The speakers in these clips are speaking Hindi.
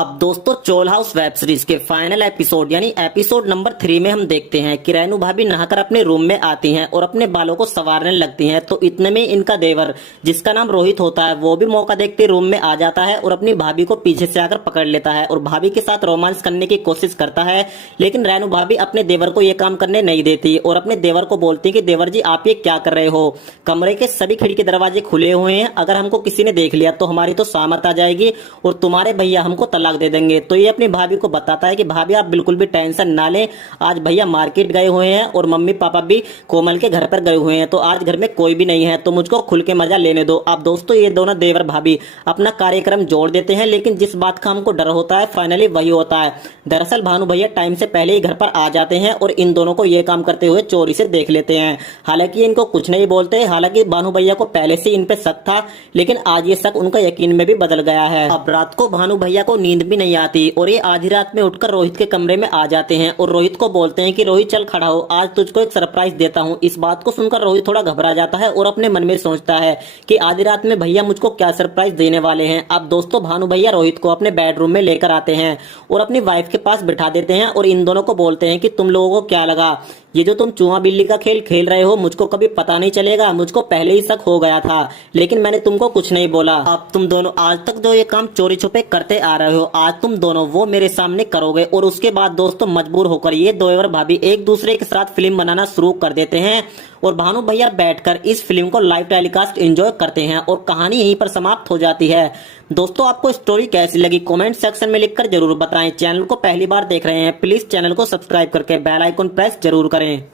अब दोस्तों चोल हाउस वेब सीरीज के फाइनल एपिसोड यानी एपिसोड नंबर 3 में हम देखते हैं कि रेनू भाभी नहाकर अपने रूम में आती हैं और अपने बालों को संवारने लगती हैं। तो इतने में इनका देवर जिसका नाम रोहित होता है वो भी मौका देखते रूम में आ जाता है और अपनी भाभी को पीछे से आकर पकड़ लेता है और भाभी के साथ रोमांस करने की कोशिश करता है। लेकिन रेनू भाभी अपने देवर को ये काम करने नहीं देती और अपने देवर को बोलती कि देवर जी आप ये क्या कर रहे हो, कमरे के सभी खिड़की दरवाजे खुले हुए हैं, अगर हमको किसी ने देख लिया तो हमारी तो सामत आ जाएगी और तुम्हारे भैया हमको तलाक दे देंगे। तो ये अपनी भाभी को बताता है कि भाभी आप बिल्कुल भी टेंशन ना लें, आज भैया मार्केट गए हुए हैं और मम्मी पापा भी कोमल के घर पर गए हुए हैं, तो आज घर में कोई भी नहीं है, तो मुझको खुल के मजा लेने दो। अब दोस्तों ये दोनों देवर भाभी अपना कार्यक्रम जोड़ देते हैं, लेकिन जिस बात का हमको डर होता है फाइनली वही होता है। दरअसल भानु भैया टाइम से पहले ही घर पर आ जाते हैं और इन दोनों को ये काम करते हुए चोरी से देख लेते हैं। हालांकि इनको कुछ नहीं बोलते, हालांकि भानु भैया को पहले से इन पे शक था, लेकिन आज ये शक उनका यकीन में भी बदल गया है। अब रात को भानु भैया को नींद भी नहीं आती और ये आधी रात में उठकर रोहित के कमरे में आ जाते हैं और रोहित को बोलते हैं कि रोहित चल खड़ा हो, आज तुझको एक सरप्राइज देता हूँ। इस बात को सुनकर रोहित थोड़ा घबरा जाता है और अपने मन में सोचता है कि आधी रात में भैया मुझको क्या सरप्राइज देने वाले हैं। अब दोस्तों भानु भैया रोहित को अपने बेडरूम में लेकर आते हैं और अपनी वाइफ के पास बिठा देते हैं और इन दोनों को बोलते हैं कि तुम लोगों को क्या लगा, ये जो तुम चूहा बिल्ली का खेल खेल रहे हो मुझको कभी पता नहीं चलेगा, मुझको पहले ही शक हो गया था, लेकिन मैंने तुमको कुछ नहीं बोला। अब तुम दोनों आज तक जो ये काम चोरी छुपे करते आ रहे हो, आज तुम दोनों वो मेरे सामने करोगे। और उसके बाद दोस्तों मजबूर होकर ये देवर भाभी एक दूसरे के साथ फिल्म बनाना शुरू कर देते हैं और भानु भैया बैठकर इस फिल्म को लाइव टेलीकास्ट एंजॉय करते हैं और कहानी यहीं पर समाप्त हो जाती है। दोस्तों आपको स्टोरी कैसी लगी कमेंट सेक्शन में लिखकर जरूर बताएं। चैनल को पहली बार देख रहे हैं प्लीज चैनल को सब्सक्राइब करके बेल आइकन प्रेस जरूर करें।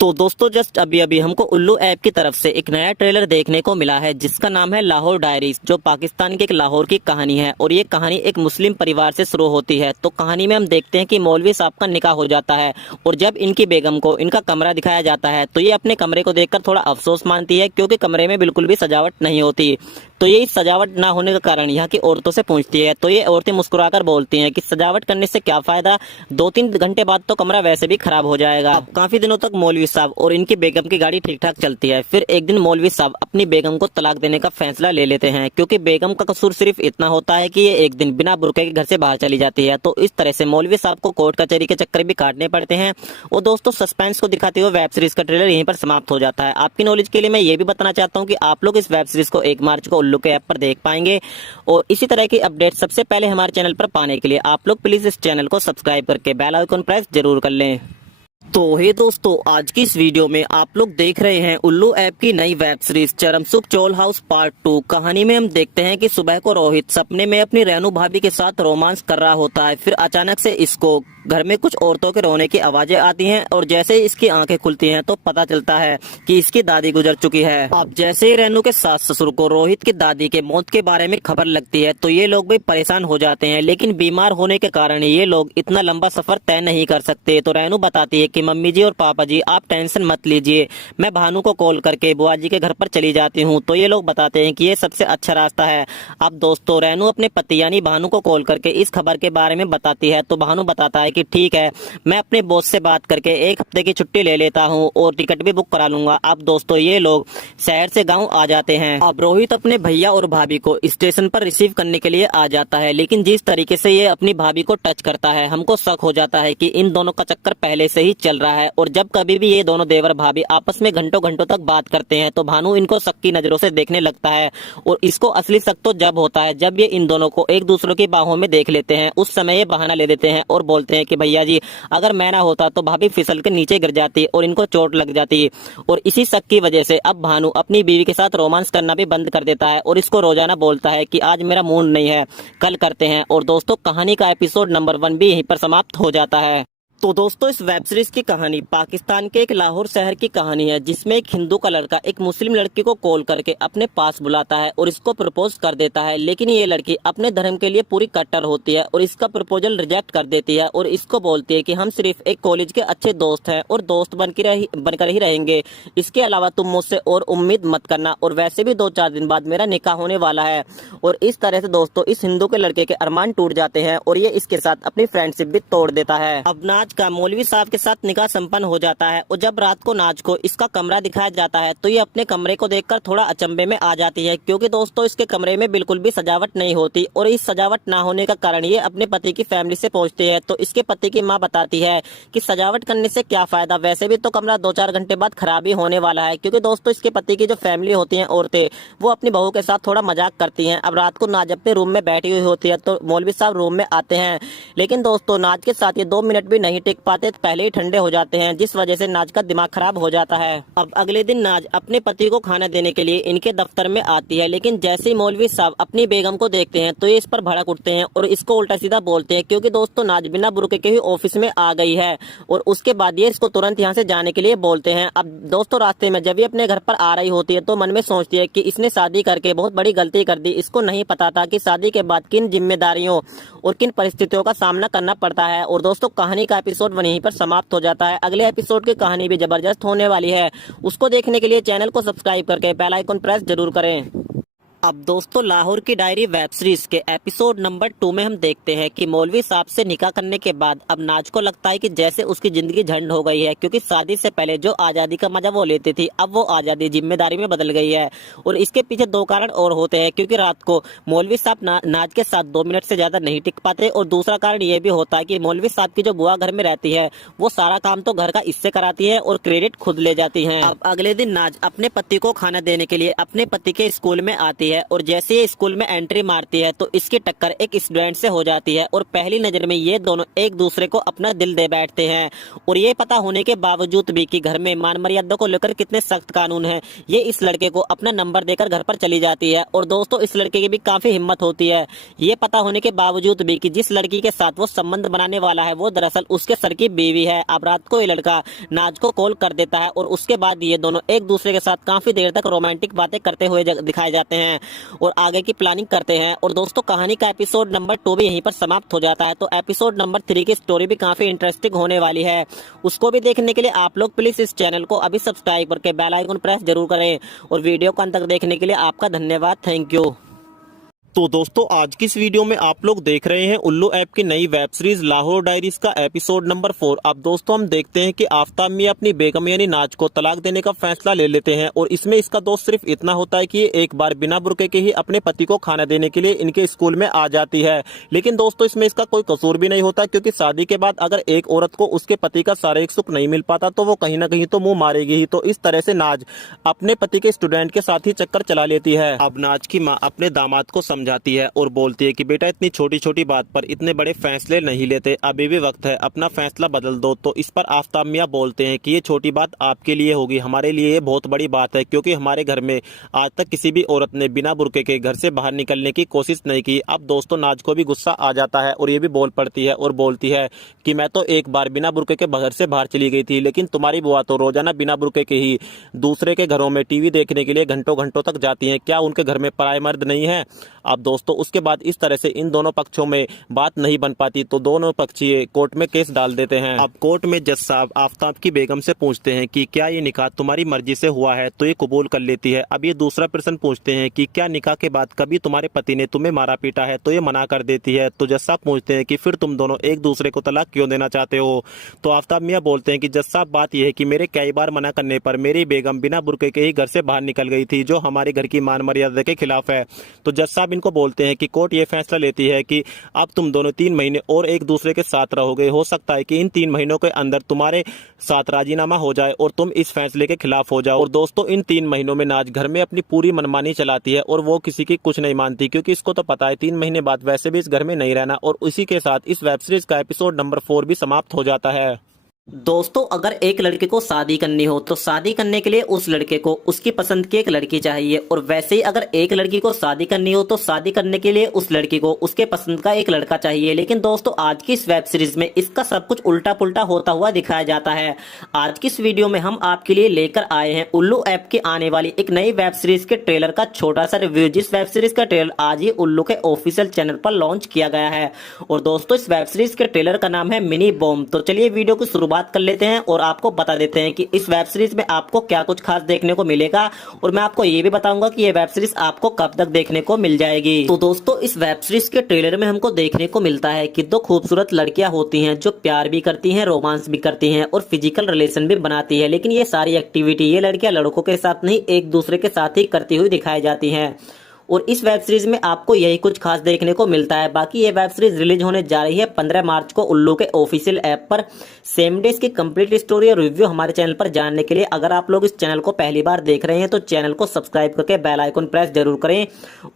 तो दोस्तों जस्ट अभी अभी हमको उल्लू ऐप की तरफ से एक नया ट्रेलर देखने को मिला है जिसका नाम है लाहौर डायरीज, जो पाकिस्तान के एक लाहौर की कहानी है। और ये कहानी एक मुस्लिम परिवार से शुरू होती है। तो कहानी में हम देखते हैं कि मौलवी साहब का निकाह हो जाता है और जब इनकी बेगम को इनका कमरा दिखाया जाता है तो ये अपने कमरे को देखकर थोड़ा अफसोस मानती है, क्योंकि कमरे में बिल्कुल भी सजावट नहीं होती। तो ये इस सजावट ना होने का कारण यहाँ की औरतों से पूछती है, तो ये औरतें मुस्कुराकर बोलती हैं कि सजावट करने से क्या फायदा, 2-3 घंटे बाद तो कमरा वैसे भी खराब हो जाएगा। अब काफी दिनों तक मौलवी साहब और इनकी बेगम की गाड़ी ठीक ठाक चलती है। फिर एक दिन मौलवी साहब अपनी बेगम को तलाक देने का फैसला ले लेते हैं, क्योंकि बेगम का कसूर सिर्फ इतना होता है कि ये एक दिन बिना बुर्के के घर से बाहर चली जाती है। तो इस तरह से मौलवी साहब को कोर्ट कचहरी के चक्कर भी काटने पड़ते हैं। और दोस्तों सस्पेंस को दिखाते हुए वेब सीरीज का ट्रेलर यहीं पर समाप्त हो जाता है। आपकी नॉलेज के लिए मैं ये भी बताना चाहता हूँ कि आप लोग इस वेब सीरीज को 1 मार्च को उल्लू के ऐप पर देख पाएंगे। और इसी तरह की अपडेट सबसे पहले हमारे चैनल पर पाने के लिए आप लोग प्लीज इस चैनल को सब्सक्राइब करके बेल आइकन प्रेस जरूर कर लें। तो हे दोस्तों, आज की इस वीडियो में आप लोग देख रहे हैं उल्लू ऐप की नई web series Charmsukh Chawl House Part 2। कहानी में हम देखते हैं कि सुबह को रोहित सपने में अपनी रेनू भाभी के साथ रोमांस कर रहा होता है। फिर अचानक से इसको घर में कुछ औरतों के रोने की आवाजें आती हैं और जैसे ही इसकी आंखें खुलती हैं तो पता चलता है कि इसकी दादी गुजर चुकी है। अब जैसे ही रेनू के सास ससुर को रोहित की दादी के मौत के बारे में खबर लगती है तो ये लोग भी परेशान हो जाते हैं, लेकिन बीमार होने के कारण ये लोग इतना लंबा सफर तय नहीं कर सकते। तो रेनू बताती है कि मम्मी जी और पापा जी आप टेंशन मत लीजिए, मैं भानु को कॉल करके बुआ जी के घर पर चली जाती हूँ। तो ये लोग बताते हैं कि ये सबसे अच्छा रास्ता है। अब दोस्तों रेनू अपने पति यानी भानु को कॉल करके इस खबर के बारे में बताती है। तो भानु बताता है कि ठीक है, मैं अपने बॉस से बात करके 1 हफ्ते की छुट्टी ले लेता हूँ और टिकट भी बुक करा लूंगा। अब दोस्तों ये लोग शहर से गांव आ जाते हैं। अब रोहित अपने भैया और भाभी को स्टेशन पर रिसीव करने के लिए आ जाता है, लेकिन जिस तरीके से ये अपनी भाभी को टच करता है हमको शक हो जाता है कि इन दोनों का चक्कर पहले से ही चल रहा है। और जब कभी भी ये दोनों देवर भाभी आपस में घंटों घंटों तक बात करते हैं तो भानु इनको शक की नजरों से देखने लगता है। और इसको असली शक तो जब होता है जब ये इन दोनों को एक दूसरे की बाहों में देख लेते हैं। उस समय ये बहाना ले देते हैं और बोलते हैं कि भैया जी अगर मैं ना होता तो भाभी फिसल के नीचे गिर जाती और इनको चोट लग जाती। और इसी शक की वजह से अब भानु अपनी बीवी के साथ रोमांस करना भी बंद कर देता है और इसको रोजाना बोलता है कि आज मेरा मूड नहीं है, कल करते हैं। और दोस्तों कहानी का एपिसोड नंबर 1 भी यहीं पर समाप्त हो जाता है। तो दोस्तों इस वेब सीरीज की कहानी पाकिस्तान के एक लाहौर शहर की कहानी है, जिसमें एक हिंदू का लड़का एक मुस्लिम लड़की को कॉल करके अपने पास बुलाता है और इसको प्रपोज कर देता है। लेकिन ये लड़की अपने धर्म के लिए पूरी कट्टर होती है और इसका प्रपोजल रिजेक्ट कर देती है और इसको बोलती है कि हम सिर्फ एक कॉलेज के अच्छे दोस्त हैं और दोस्त बनकर ही रहेंगे, इसके अलावा तुम मुझसे और उम्मीद मत करना, और वैसे भी 2-4 दिन बाद मेरा निकाह होने वाला है। और इस तरह से दोस्तों इस हिंदू के लड़के के अरमान टूट जाते हैं और ये इसके साथ अपनी फ्रेंडशिप भी तोड़ देता है। अब नाज का मौलवी साहब के साथ निकाह संपन्न हो जाता है और जब रात को नाज को इसका कमरा दिखाया जाता है तो ये अपने कमरे को देखकर थोड़ा अचंभे में आ जाती है, क्योंकि दोस्तों इसके कमरे में बिल्कुल भी सजावट नहीं होती। और इस सजावट ना होने का कारण ये अपने पति की फैमिली से पूछती है। तो इसके पति की माँ बताती है कि सजावट करने से क्या फायदा, वैसे भी तो कमरा 2-4 घंटे बाद खराब ही होने वाला है। क्योंकि दोस्तों इसके पति की जो फैमिली होती है औरतें, वो अपनी बहू के साथ थोड़ा मजाक करती हैं। अब रात को नाज अपने रूम में बैठी हुई होती है तो मौलवी साहब रूम में आते हैं, लेकिन दोस्तों नाज के साथ ये 2 मिनट भी नहीं टिक पाते, पहले ही ठंडे हो जाते हैं, जिस वजह से नाज का दिमाग खराब हो जाता है। अब अगले दिन नाज अपने पति को खाना देने के लिए इनके दफ्तर में आती है, लेकिन जैसे ही मौलवी साहब अपनी बेगम को देखते हैं तो ये इस पर भड़क उठते हैं और इसको उल्टा सीधा बोलते हैं, क्योंकि दोस्तों नाज बिना बुर्के के ही ऑफिस में आ गई है। और उसके बाद ये इसको तुरंत यहाँ से जाने के लिए बोलते हैं। अब दोस्तों रास्ते में जब ये अपने घर पर आ रही होती है तो मन में सोचती है कि इसने शादी करके बहुत बड़ी गलती कर दी। इसको नहीं पता था कि शादी के बाद किन जिम्मेदारियों और किन परिस्थितियों का सामना करना पड़ता है। और दोस्तों कहानी का एपिसोड वहीं पर समाप्त हो जाता है। अगले एपिसोड की कहानी भी जबरदस्त होने वाली है, उसको देखने के लिए चैनल को सब्सक्राइब करके बेल आइकन प्रेस जरूर करें। अब दोस्तों लाहौर की डायरी वेब सीरीज के एपिसोड नंबर 2 में हम देखते हैं कि मौलवी साहब से निकाह करने के बाद अब नाज को लगता है कि जैसे उसकी जिंदगी झंड हो गई है, क्योंकि शादी से पहले जो आजादी का मजा वो लेती थी अब वो आजादी जिम्मेदारी में बदल गई है। और इसके पीछे 2 कारण और होते हैं, क्योंकि रात को मौलवी साहब नाज के साथ 2 मिनट से ज्यादा नहीं टिक पाते। और दूसरा कारण ये भी होता है कि मौलवी साहब की जो बुआ घर में रहती है वो सारा काम तो घर का इससे कराती है और क्रेडिट खुद ले जाती है। अब अगले दिन नाज अपने पति को खाना देने के लिए अपने पति के स्कूल में आती जाती है और जैसे ये स्कूल में एंट्री मारती है तो इसकी टक्कर एक स्टूडेंट से हो जाती है और पहली नजर में ये दोनों एक दूसरे को अपना दिल दे बैठते हैं। और ये पता होने के बावजूद भी कि घर में मान मर्यादा को लेकर कितने सख्त कानून हैं, ये इस लड़के को अपना नंबर देकर घर पर चली जाती है। और दोस्तों इस लड़के की भी काफी हिम्मत होती है, ये पता होने के बावजूद भी कि जिस लड़की के साथ वो संबंध बनाने वाला है वो दरअसल उसके सर की बीवी है। अब रात को ये लड़का नाज को कॉल कर देता है और उसके बाद ये दोनों एक दूसरे के साथ काफी देर तक रोमांटिक बातें करते हुए दिखाए जाते हैं और आगे की प्लानिंग करते हैं। और दोस्तों कहानी का एपिसोड नंबर 2 भी यहीं पर समाप्त हो जाता है। तो एपिसोड नंबर 3 की स्टोरी भी काफी इंटरेस्टिंग होने वाली है, उसको भी देखने के लिए आप लोग प्लीज इस चैनल को अभी सब्सक्राइब करके बेल आइकन प्रेस जरूर करें। और वीडियो को अंत तक देखने के लिए आपका धन्यवाद, थैंक यू। तो दोस्तों आज की इस वीडियो में आप लोग देख रहे हैं उल्लू ऐप की नई वेब सीरीज लाहौर डायरीज का एपिसोड नंबर 4। अब दोस्तों हम देखते हैं कि आफताब मियां अपनी बेगम यानी नाज को तलाक देने का फैसला ले लेते हैं और इसमें इसका दोस्त सिर्फ इतना होता है कि ये एक बार बिना बुर्के के ही अपने पति को खाना देने के लिए इनके स्कूल में आ जाती है। लेकिन दोस्तों इसमें इसका कोई कसूर भी नहीं होता, क्योंकि शादी के बाद अगर एक औरत को उसके पति का शारीरिक सुख नहीं मिल पाता तो वो कहीं ना कहीं तो मुंह मारेगी ही। तो इस तरह से नाज अपने पति के स्टूडेंट के साथ ही चक्कर चला लेती है। अब नाज की माँ अपने दामाद को समझाती है और बोलती है कि बेटा इतनी छोटी छोटी बात पर इतने बड़े फैसले नहीं लेते, अभी भी वक्त है, अपना फैसला बदल दो। तो इस पर आफताब मियां बोलते हैं कि ये छोटी बात आपके लिए होगी, हमारे लिए ये बहुत बड़ी बात है, क्योंकि हमारे घर में आज तक किसी भी औरत ने बिना बुर्के के घर से बाहर निकलने की कोशिश नहीं की। अब दोस्तों नाज को भी गुस्सा आ जाता है और ये भी बोल पड़ती है और बोलती है कि मैं तो एक बार बिना बुर्के के घर से बाहर चली गई थी, लेकिन तुम्हारी बुआ तो रोजाना बिना बुर्के के ही दूसरे के घरों में टीवी देखने के लिए घंटों घंटों तक जाती हैं, क्या उनके घर में पराये मर्द नहीं है। अब दोस्तों उसके बाद इस तरह से इन दोनों पक्षों में बात नहीं बन पाती तो दोनों पक्षी कोर्ट में केस डाल देते हैं। अब कोर्ट में जज साहब आफताब की बेगम से पूछते हैं कि क्या ये निकाह तुम्हारी मर्जी से हुआ है, तो ये कबूल कर लेती है। अब ये दूसरा प्रश्न पूछते हैं कि क्या निकाह के बाद कभी तुम्हारे पति ने तुम्हें मारा पीटा है, तो ये मना कर देती है। तो जज साहब पूछते हैं कि फिर तुम दोनों एक दूसरे को तलाक क्यों देना चाहते हो। तो आफताब मियां बोलते हैं कि जज साहब बात यह है कि मेरे कई बार मना करने पर मेरी बेगम बिना बुर्के के ही घर से बाहर निकल गई थी, जो हमारे घर की मान मर्यादा के खिलाफ है। तो जज साहब इनको बोलते हैं कि कोर्ट ये फैसला लेती है कि अब तुम दोनों 3 महीने और एक दूसरे के साथ रहोगे, हो सकता है कि इन 3 महीनों के अंदर तुम्हारे साथ राजीनामा हो जाए और तुम इस फैसले के खिलाफ हो जाओ। और दोस्तों इन 3 महीनों में नाज घर में अपनी पूरी मनमानी चलाती है और वो किसी की कुछ नहीं मानती, क्योंकि इसको तो पता है 3 महीने बाद वैसे भी इस घर में नहीं रहना। और इसी के साथ इस वेब सीरीज का एपिसोड नंबर 4 भी समाप्त हो जाता है। दोस्तों अगर एक लड़के को शादी करनी हो तो शादी करने के लिए उस लड़के को उसकी पसंद की एक लड़की चाहिए, और वैसे ही अगर एक लड़की को शादी करनी हो तो शादी करने के लिए उस लड़की को उसके पसंद का एक लड़का चाहिए। लेकिन दोस्तों आज की इस वेब सीरीज में इसका सब कुछ उल्टा पुल्टा होता हुआ दिखाया जाता है। आज की इस वीडियो में हम आपके लिए लेकर आए हैं उल्लू ऐप की आने वाली एक नई वेब सीरीज के ट्रेलर का छोटा सा रिव्यू, जिस वेब सीरीज का ट्रेलर आज ही उल्लू के ऑफिशियल चैनल पर लॉन्च किया गया है। और दोस्तों इस वेब सीरीज के ट्रेलर का नाम है मिनी बॉम्ब। तो चलिए वीडियो की शुरुआत कर लेते हैं और आपको बता देते हैं कि इस वेब सीरीज में आपको क्या कुछ खास देखने को मिलेगा, और मैं आपको ये भी बताऊंगा कि ये वेब सीरीज आपको कब तक देखने को मिल जाएगी। तो दोस्तों इस वेब सीरीज के ट्रेलर में हमको देखने को मिलता है कि 2 खूबसूरत लड़कियां होती हैं जो प्यार भी करती हैं, रोमांस भी करती हैं और फिजिकल रिलेशन भी बनाती है। लेकिन ये सारी एक्टिविटी ये लड़कियां लड़कों के साथ नहीं एक दूसरे के साथ ही करती हुई दिखाई जाती हैं। और इस वेब सीरीज में आपको यही कुछ खास देखने को मिलता है। बाकी ये वेब सीरीज रिलीज होने जा रही है 15 मार्च को उल्लू के ऑफिशियल ऐप पर। सेम डे इसकी कंप्लीट स्टोरी और रिव्यू हमारे चैनल पर जानने के लिए अगर आप लोग इस चैनल को पहली बार देख रहे हैं तो चैनल को सब्सक्राइब करके बेल आइकन प्रेस जरूर करें।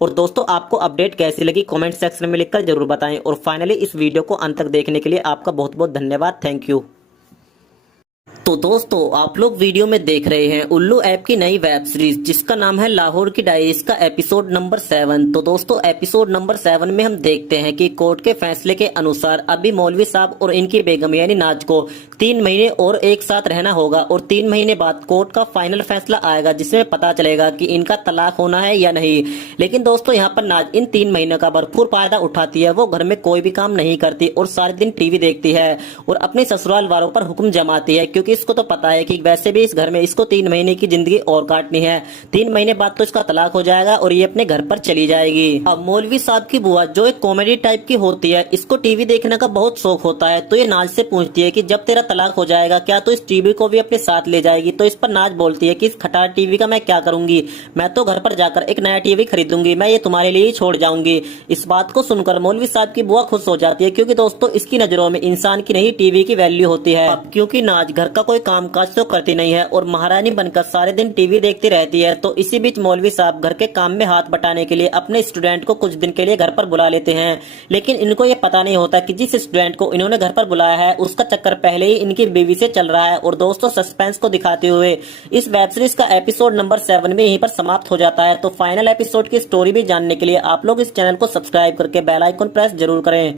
और दोस्तों आपको अपडेट कैसी लगी कमेंट सेक्शन में लिखकर जरूर बताएं। और फाइनली इस वीडियो को अंत तक देखने के लिए आपका बहुत बहुत धन्यवाद, थैंक यू। तो दोस्तों आप लोग वीडियो में देख रहे हैं उल्लू ऐप की नई वेब सीरीज जिसका नाम है लाहौर की डायरीज का एपिसोड नंबर 7। तो दोस्तों एपिसोड नंबर 7 में हम देखते हैं कि कोर्ट के फैसले के अनुसार अभी मौलवी साहब और इनकी बेगम यानी नाज को 3 महीने और एक साथ रहना होगा, और 3 महीने बाद कोर्ट का फाइनल फैसला आएगा जिसमें पता चलेगा कि इनका तलाक होना है या नहीं। लेकिन दोस्तों यहाँ पर नाज इन 3 महीनों का भरपूर फायदा उठाती है। वो घर में कोई भी काम नहीं करती और सारे दिन टीवी देखती है और अपने ससुराल वालों पर हुक्म जमाती है, क्योंकि इसको तो पता है कि वैसे भी इस घर में इसको 3 महीने की जिंदगी और काटनी है। 3 महीने बाद तो इसका तलाक हो जाएगा और ये अपने घर पर चली जाएगी। अब मौलवी साहब की बुआ जो एक कॉमेडी टाइप की होती है, इसको टीवी देखने का बहुत शौक होता है, तो ये नाज से पूछती है कि जब तेरा तलाक हो जाएगा क्या तो इस टीवी को भी अपने साथ ले जाएगी। तो इस पर नाज बोलती है कि इस खटार टीवी का मैं क्या करूंगी, मैं तो घर पर जाकर एक नया टीवी खरीदूंगी, मैं ये तुम्हारे लिए ही छोड़ जाऊंगी। इस बात को सुनकर मौलवी साहब की बुआ खुश हो जाती है, क्योंकि दोस्तों इसकी नजरों में इंसान की नहीं टीवी की वैल्यू होती है। अब क्योंकि नाज घर का कोई कामकाज तो करती नहीं है और महारानी बनकर सारे दिन टीवी देखती रहती है। तो इसी बीच मौलवी साहब घर के काम में हाथ बटाने के लिए अपने स्टूडेंट को कुछ दिन के लिए घर पर बुला लेते हैं, लेकिन इनको ये पता नहीं होता कि जिस स्टूडेंट को इन्होंने घर पर बुलाया है उसका चक्कर पहले ही इनकी बीवी से चल रहा है। और दोस्तों, सस्पेंस को दिखाते हुए इस वेब सीरीज का एपिसोड नंबर 7 भी यहीं पर समाप्त हो जाता है। तो फाइनल एपिसोड की स्टोरी भी जानने के लिए आप लोग इस चैनल को सब्सक्राइब करके बेल आइकन प्रेस जरूर करें।